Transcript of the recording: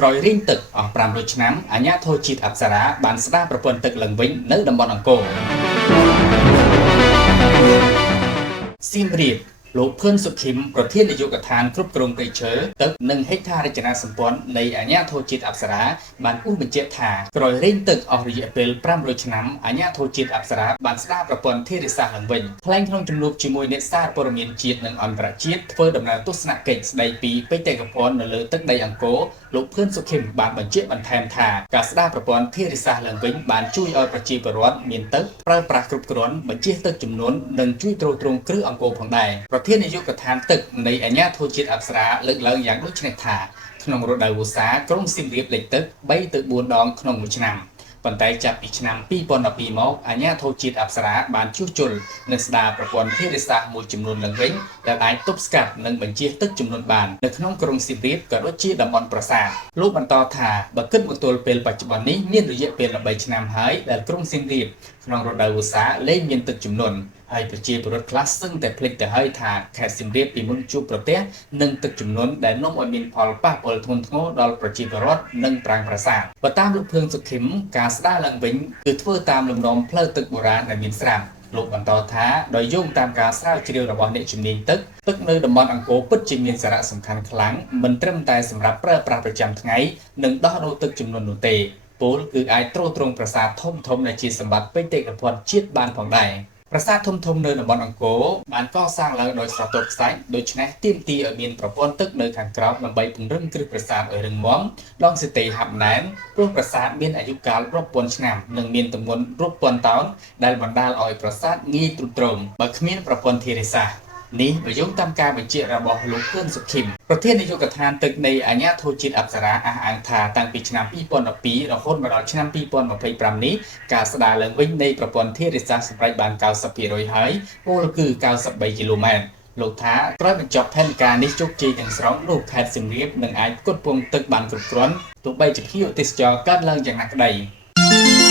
ក្រោយរៀងទឹកអស់500ឆ្នាំអាញាធរជាតិអប្សរាបានស្ដារប្រព័ន្ធទឹកឡើងវិញនៅតំបន់អង្គរសៀមរាបលោកភឿនសុខីមប្រធាននាយកដ្ឋានគ្រប់គ្រងព្រៃឈើទឹកនិងហេដ្ឋារចនាសម្ព័ន្ធនៃអាជ្ញាធរជាតិអប្សរាបានអ៊ូបញ្ជាក់ថាក្រោយរែងទឹកអស់រយៈពេល500ឆ្នាំអាជ្ញាធរជាតិអប្សរាបានស្ដារប្រព័ន្ធធារាសាស្ត្រឡើងវិញថ្លែងក្នុងជំនួបជាមួយអ្នកសារព័ត៌មានជាតិនិងអន្តរជាតិធ្វើដំណើរទស្សនកិច្ចស្ដីពីបេតិកភណ្ឌនៅលើទឹកដីអង្គរលោកភឿនសុខីមបានបញ្ជាក់បន្ថែមថាការស្ដារប្រព័ន្ធធារាសាស្ត្រឡើងវិញបានជួយឲ្យប្រជាពលរដ្ឋមានទឹកប្រើប្រាស់គ្រប់គ្រាន់បញ្ជៀសទឹកចំនួននិងជួយទ្រទ្រង់គ្រឹះអង្គរផងដែរប្រធាននាយកដ្ឋានទឹកនៃអាជ្ញាធរជាតិអប្សរាលើកឡើងយ៉ាងដូចនេះថាក្នុងរដូវវស្សាក្រុងសៀមរាបលិចទឹក3ទៅ4ដងក្នុងមួយឆ្នាំប៉ុន្តែចាប់ពីឆ្នាំ2012មកអាជ្ញាធរជាតិអប្សរាបានជួសជុលនិងស្ដារប្រព័ន្ធធារាសាស្ត្រមួយចំនួនឡើងវិញដែលអាចទប់ស្កាត់និងបញ្ជៀសទឹកចំនួនបាននៅក្នុងក្រុងសៀមរាបក៏ដូចជាតំបន់ប្រាសាទលោកបន្តថាបើគិតមកទល់ពេលបច្ចុប្បន្ននេះមានរយៈពេល13ឆ្នាំហើយដែលក្រុងសៀមរាបក្នុងរដូវវស្សាលែងមានទឹកជំនន់ហើយប្រជាពលរដ្ឋខ្លះសឹងតែភ្លេចទៅហើយថាខេត្តសៀមរាបពីមុនជួបប្រទះនឹងទឹកជំនន់ដែលនាំឲ្យមានផលប៉ះពាល់ធ្ងន់ធ្ងរដល់ប្រជាពលរដ្ឋនិងប្រាង្គប្រាសាទបើតាមលោកភឿនសុខីមការស្ដារឡើងវិញគឺធ្វើតាមលំនាំផ្លូវទឹកបុរាណដែលមានស្រាប់លោកបន្តថាដោយយោងតាមការស្រាវជ្រាវរបស់អ្នកជំនាញទឹកនៅតំបន់អង្គរពិតជាមានសារៈសំខាន់ខ្លាំងមិនត្រឹមតែសម្រាប់ប្រើប្រាស់ប្រចាំថ្ងៃនិងដោះដូរទឹកជំនន់នោះទេពលគឺអាចទ្រទ្រង់ប្រាសាទធំៗដែលជាសម្បត្តិបេតិកភណ្ឌជាតិបានផងដែរប្រាសាទធំៗនៅតំបន់អង្គរបានកសាងឡើងដោយស្រទាប់ខ្សាច់ដូច្នេះទាមទារឲ្យមានប្រព័ន្ធទឹកនៅខាងក្រោមដើម្បីពង្រឹងគ្រឹះប្រាសាទឲ្យរឹងមាំដងសីតេហាប់ណែនព្រោះប្រាសាទមានអាយុកាលរាប់ពាន់ឆ្នាំនិងមានទម្ងន់រាប់ពាន់តោនដែលបណ្ដាលឲ្យប្រាសាទងាយទ្រុឌទ្រោមបើគ្មានប្រព័ន្ធធារាសាស្ត្រនេះបើយោងតាមការបញ្ជាក់របស់លោកភឿនសុខីមប្រធាននាយកដ្ឋានទឹកនៃអាជ្ញាធរជាតិអប្សរាអះអាងថាតាំងពីឆ្នាំ2012រហូតមកដល់ឆ្នាំ2025នេះការស្ដារឡើងវិញនៃប្រព័ន្ធធារាសាស្ត្រសម្រេចបាន 90% ហើយពលគឺ93គីឡូម៉ែត្រលោកថាក្រោយបញ្ចប់ផែនការនេះជោគជ័យទាំងស្រុងនោះខេត្តសៀមរាបនឹងអាចផ្គត់ផ្គង់ទឹកបានគ្រប់គ្រាន់ទោះបីជាភ្ញៀវទេសចរកើតឡើងយ៉ាងណាក្តី